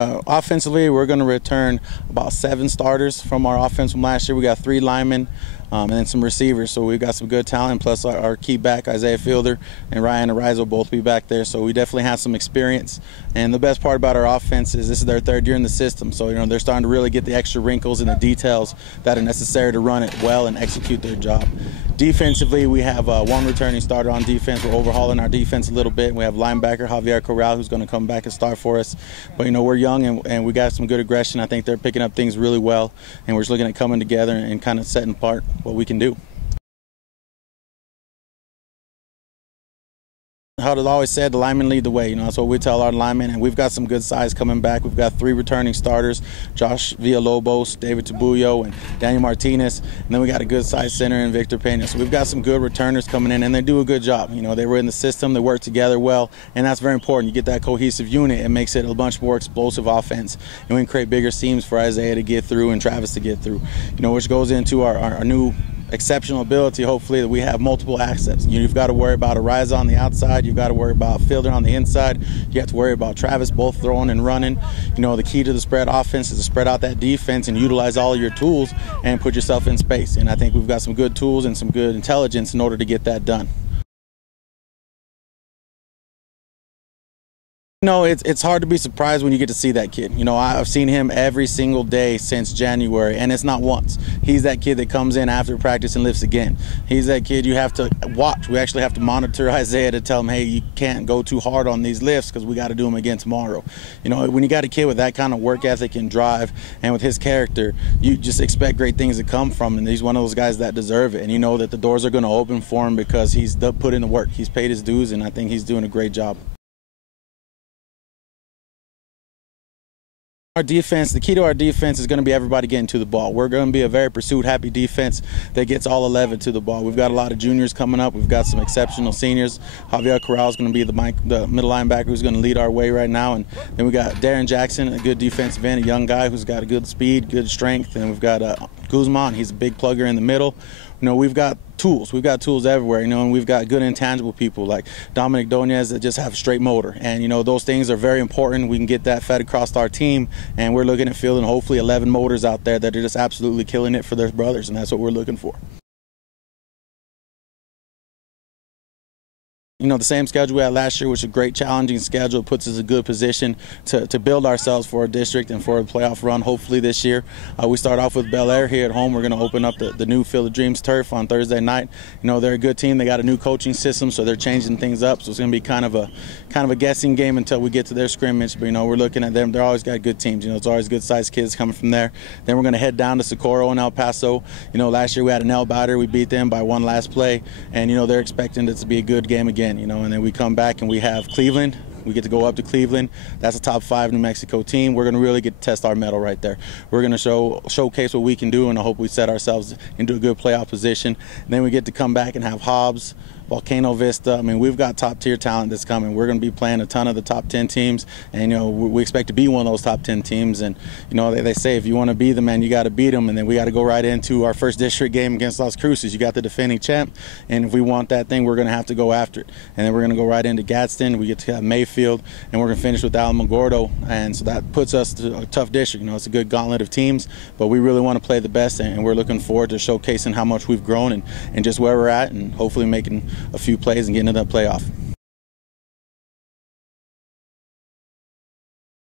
Offensively, we're going to return about 7 starters from our offense from last year. We got 3 linemen and then some receivers, so we've got some good talent, plus our key back, Isaiah Fielder, and Ryan Ariza will both be back there, so we definitely have some experience. And the best part about our offense is this is their 3rd year in the system, so they're starting to really get the extra wrinkles and the details that are necessary to run it well and execute their job. Defensively, we have 1 returning starter on defense. We're overhauling our defense a little bit. We have linebacker Javier Corral, who's going to come back and start for us. But we're young and we got some good aggression. I think they're picking up things really well, and we're just looking at coming together and kind of setting apart what we can do. How it's always said, the linemen lead the way. That's what we tell our linemen, and we've got some good size coming back. We've got 3 returning starters: Josh Villalobos, David Tabuyo, and Daniel Martinez. And then we got a good size center in Victor Pena. So we've got some good returners coming in, and they do a good job. They were in the system, they work together well, and that's very important. You get that cohesive unit, it makes it a much more explosive offense, and we can create bigger seams for Isaiah to get through and Travis to get through. Which goes into our new exceptional ability, hopefully, that we have multiple assets. You've got to worry about Ariza on the outside, you've got to worry about Fielder on the inside, you have to worry about Travis both throwing and running. The key to the spread offense is to spread out that defense and utilize all of your tools and put yourself in space. And I think we've got some good tools and some good intelligence in order to get that done. It's hard to be surprised when you get to see that kid. I've seen him every single day since January, and it's not once. He's that kid that comes in after practice and lifts again. He's that kid you have to watch. We actually have to monitor Isaiah to tell him, hey, you can't go too hard on these lifts because we got to do them again tomorrow. When you got a kid with that kind of work ethic and drive, and with his character, you just expect great things to come from him, and he's one of those guys that deserve it. And you know that the doors are going to open for him because he's put in the work. He's paid his dues, and I think he's doing a great job. Our defense, the key to our defense is going to be everybody getting to the ball. We're going to be a very pursuit-happy defense that gets all 11 to the ball. We've got a lot of juniors coming up. We've got some exceptional seniors. Javier Corral is going to be the middle linebacker who's going to lead our way right now. And then we got Darren Jackson, a good defensive end, a young guy who's got a good speed, good strength. And we've got Guzman. He's a big plugger in the middle. We've got tools. We've got tools everywhere, and we've got good intangible people like Dominic Donez that just have a straight motor. And, those things are very important. We can get that fed across our team, and we're looking at fielding hopefully 11 motors out there that are just absolutely killing it for their brothers, and that's what we're looking for. The same schedule we had last year, which is a great challenging schedule, puts us in a good position to build ourselves for a district and for a playoff run hopefully this year. We start off with Bel Air here at home. We're going to open up the new Field of Dreams turf on Thursday night. They're a good team. They got a new coaching system, so they're changing things up. So it's going to be kind of a guessing game until we get to their scrimmage. But we're looking at them. They're always got good teams. It's always good sized kids coming from there. Then we're going to head down to Socorro and El Paso. Last year we had an nail-biter. We beat them by 1 last play, and they're expecting it to be a good game again. And then we come back and we have Cleveland. We get to go up to Cleveland. That's a top 5 New Mexico team. We're going to really get to test our mettle right there. We're going to showcase what we can do, and I hope we set ourselves into a good playoff position. And then we get to come back and have Hobbs, Volcano Vista. We've got top-tier talent that's coming. We're going to be playing a ton of the top 10 teams, and we expect to be one of those top 10 teams. And they say if you want to be the man, you got to beat them. And then we got to go right into our first district game against Las Cruces. You got the defending champ, and if we want that thing, we're going to have to go after it. And then we're going to go right into Gadsden. We get to have Mayfield, and we're going to finish with Alamogordo. And so that puts us to a tough district. It's a good gauntlet of teams, but we really want to play the best, and we're looking forward to showcasing how much we've grown and just where we're at, and hopefully making a few plays and getting into that playoff.